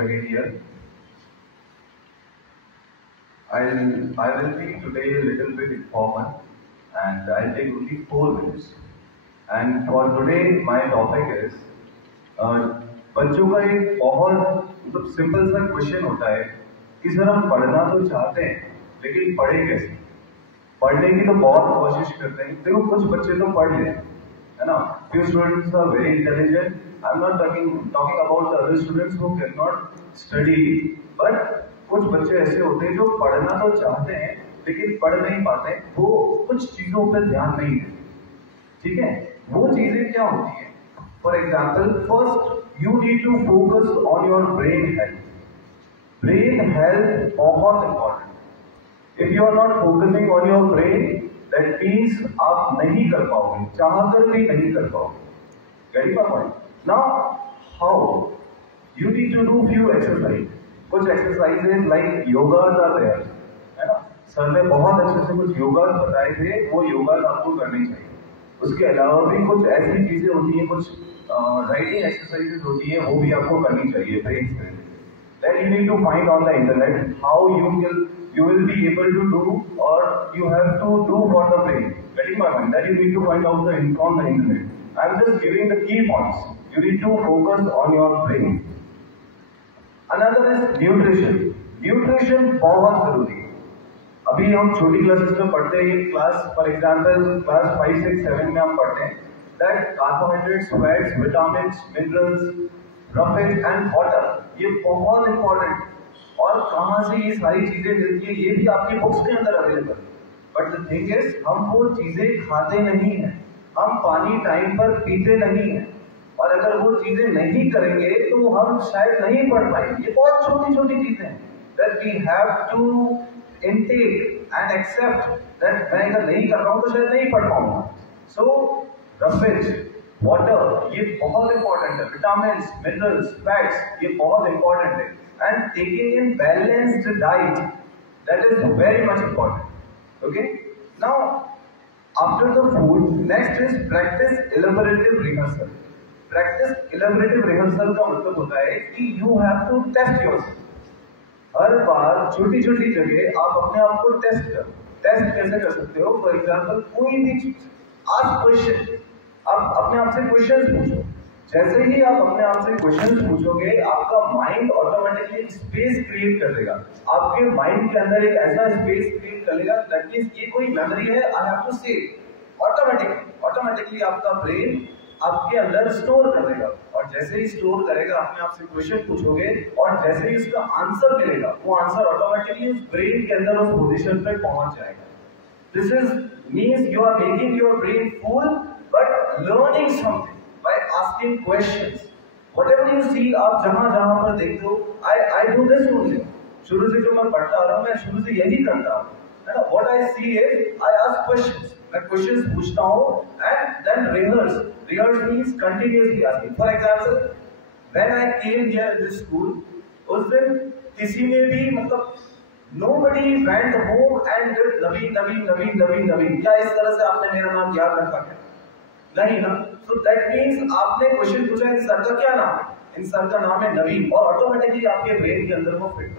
again here. I will be today a little bit informal and I'll take only 4 minutes. And for today my topic is बच्चों का एक बहुत सिंपल सा क्वेश्चन होता है कि सर हम पढ़ना तो चाहते हैं लेकिन पढ़े कैसे? पढ़ने की तो बहुत कोशिश करते हैं, देखो कुछ बच्चे तो पढ़ लेते हैं, है ना? Few students are very intelligent. I'm not talking about the other students who cannot study, but कुछ बच्चे ऐसे होते हैं जो पढ़ना तो चाहते हैं लेकिन पढ़ नहीं पाते, वो कुछ चीजों पर ध्यान नहीं देते, ठीक है? वो चीजें क्या होती हैं? For example, first you need to focus on your brain health. Brain health बहुत important. If you are not focusing on your brain, that means आप नहीं कर पाओगे, चाहकर भी नहीं कर पाओगे. Getting my point? Now how? You need to do few exercise. कुछ exercises like yogas are there, है ना? सर ने बहुत अच्छे से कुछ योगाज बताए थे, वो योगाज आपको करनी चाहिए. उसके अलावा भी कुछ ऐसी चीजें होती हैं, कुछ राइटिंग एक्सरसाइजेज होती हैं, वो भी आपको करनी चाहिए ब्रेन से. Then you need to find on the internet how you will be able to do or you have to do for the brain. Getting my point? That you need to find out the info on the internet. I am just giving the key points. You need to focus on your brain. Another is nutrition. Nutrition बहुत जरूरी है. अभी हम छोटी क्लासेस में पढ़ते हैं, class for example class 5, 6, 7 में हम पढ़ते हैं that carbohydrates, fats, vitamins, minerals, roughage and water, ये बहुत इंपॉर्टेंट. और कहाँ से ये सारी चीजें मिलती है ये भी आपकी बुक्स के अंदर available. But the thing is हम वो चीजें खाते नहीं हैं, हम पानी टाइम पर पीते नहीं हैं, और अगर वो चीजें नहीं करेंगे तो हम शायद नहीं पढ़ पाएंगे. ये बहुत छोटी छोटी चीजें हैं that we have to intake and accept that मैं अगर नहीं कर रहा हूँ तो शायद नहीं पढ़ पाऊंगा. सो रफेज, वाटर, ये बहुत इंपॉर्टेंट है. विटामिन, मिनरल्स, फैट्स, ये बहुत इंपॉर्टेंट है. And taking in balanced diet, that is very much important. Okay, now after the food, next is practice elaborative rehearsal. Practice elaborative rehearsal का मतलब होता है कि you have to test yourself. हर बार छोटी छोटी जगह आप अपने आप को टेस्ट करो. टेस्ट कैसे कर सकते हो? फॉर एग्जाम्पल, कोई भी चीज, आस्क क्वेश्चन. आप अपने आप से क्वेश्चंस पूछो. जैसे ही आप अपने आप से क्वेश्चंस पूछोगे, आपका माइंड ऑटोमेटिकली स्पेस क्रिएट कर देगा. आपके माइंड के अंदर एक ऐसा स्पेस क्रिएट कर लेगा दैट मींस ये कोई मेमोरी है, I have to save. Automatically आपका ब्रेन आपके अंदर स्टोर कर देगा. और जैसे ही स्टोर करेगा, अपने आप से क्वेश्चन पूछोगे और जैसे ही उसका आंसर मिलेगा, वो आंसर ऑटोमेटिकली उस ब्रेन के अंदर उस पोजीशन पे पहुंच जाएगा. This is means you are making your brain full but learning something by asking questions. Whatever you see, आप जहां पर देखते हो, I do this only. शुरू से जो मैं पढ़ता आ रहा हूँ, मैं शुरू से यही करता हूँ, है ना? What I see is I ask questions. मैं questions पूछता हूँ and then rehearse. Rehearse means continuously asking. For example, when I came here in this school, उस दिन किसी ने भी मतलब nobody went home and did नवीन. क्या इस तरह से आपने मेरा नाम याद रखा क्या? नहीं ना. सो दैट मींस आपने क्वेश्चन पूछा, इन सर का क्या नाम है? इन सर का नाम है नवीन, और ऑटोमेटिकली आपके ब्रेन के अंदर वो फिट.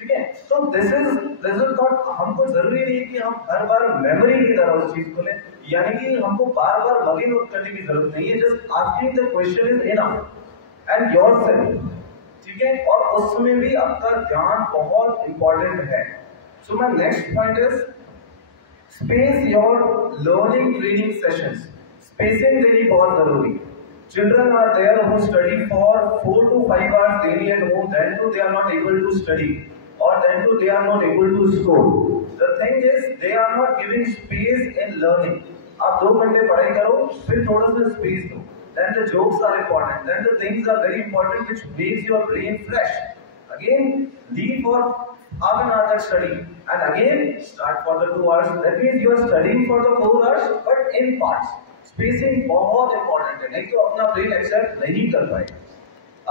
ठीक है? तो दिस इज नॉट, हमको जरूरी नहीं कि हम हर बार मेमोरी की तरह उस चीज को लें, यानी कि हमको बार बार लॉगिन आउट करने की जरूरत नहीं है. Just asking the question is enough and yourself. ठीक है? और उसमें भी आपका ध्यान बहुत इंपॉर्टेंट है. So my next point is space your learning training sessions. Spacing देनी बहुत जरूरी है. Children are there who study for 4 to 5 hours daily at home, then too they are not able to study, or then too they are not able to score. The thing is they are not giving space in learning. आप 2 घंटे पढ़ाई करो, फिर थोड़ा सा स्पेस दो. Then the jokes are important. Then the things are very important which makes your brain fresh. Again, leave for half an hour तक study, and again start for the 2 hours. That means you are studying for the 4 hours, but in parts. Spacing बहुत important है, नहीं तो अपना brain accept नहीं कर पाएगा.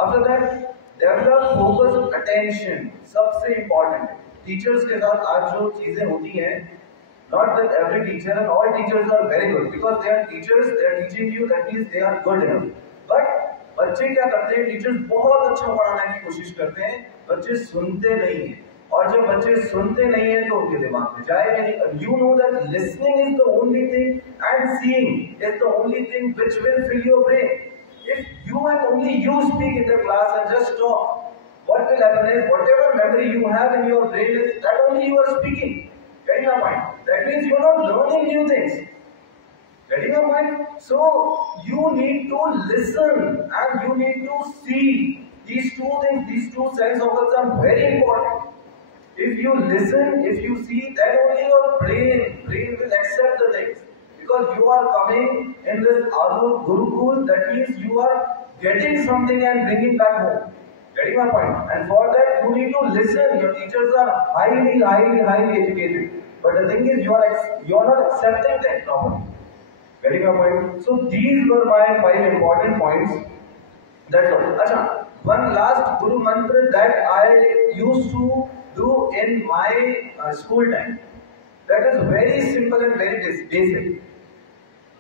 After that develop focus attention, सबसे इंपॉर्टेंट है. टीचर्स के साथ आज जो चीजें होती हैं, not that every teacher and all teachers are very good, because they are teachers, they are teaching you, that means they are good enough. But बच्चे क्या करते हैं, टीचर्स बहुत अच्छा पढ़ाने की कोशिश करते हैं, बच्चे सुनते नहीं है, और जब बच्चे सुनते नहीं है तो उनके दिमाग में जाएगा नहीं। You know that listening is the only thing and seeing is the only thing which will fill your brain. If you and only you speak in the class and just talk, what will happen is whatever memory you have in your brain is that only you are speaking. Getting my point? That means you are not learning new things. Getting my point? So you need to listen and you need to see. These two things, these two sense organs are very important. If you listen, if you see, then only your brain will accept the things. Because you are coming in this Gurukul, that means you are getting something and bringing back home. Getting my point? And for that you need to listen. Your teachers are highly educated, but the thing is you are not accepting that properly. Getting my point? So these were my 5 important points. That's all. Acha, one last Guru mantra that I used to do in my school time. That is very simple and very basic.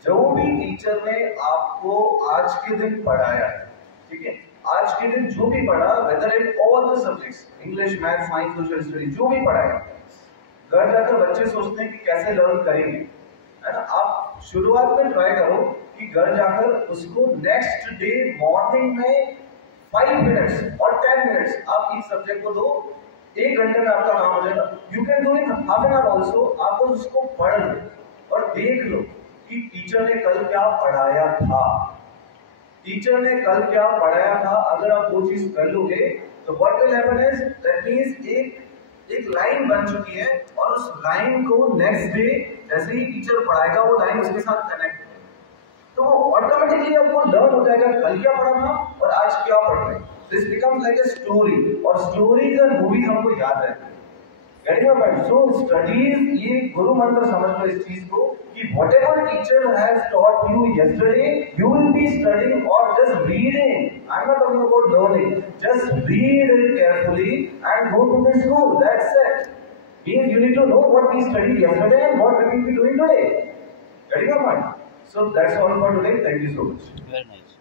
जो भी टीचर ने आपको आज के दिन पढ़ाया, ठीक है, आज के दिन जो भी पढ़ा, whether in all the subjects, English, math, science, social study, जो भी पढ़ाया, घर जाकर बच्चे सोचते हैं कि कैसे लर्न करेंगे, है ना। आप शुरुआत में ट्राई करो कि घर जाकर उसको नेक्स्ट डे मॉर्निंग में 5 मिनट्स और 10 मिनट्स आप इस सब्जेक्ट को दो, 1 घंटे में आपका काम हो जाएगा। You can do in half an hour also. आप उसको पढ़ लो और देख लो कि टीचर ने कल क्या पढ़ाया था, टीचर ने कल क्या पढ़ाया था। अगर आप वो चीज कर लोगे तो what will happen is that means एक लाइन बन चुकी है, और उस लाइन को नेक्स्ट डे जैसे ही टीचर पढ़ाएगा वो लाइन उसके साथ कनेक्ट है, तो ऑटोमेटिकली आपको लर्न हो जाएगा कल क्या पढ़ा था और आज क्या पढ़ रहे हैं। This becomes like a story, और स्टोरीज एंड मूवीज हमको याद रहती है। Getting my point? So studies, ये गुरु मंत्र समझ लो इस चीज को कि whatever teacher has taught you yesterday, you will be studying or just reading. I'm not talking about learning. Just read it carefully and go to the school. That's it. Means you need to know what we studied yesterday and what we will be doing today. Getting my point? So that's all for today. Thank you so much. Very nice.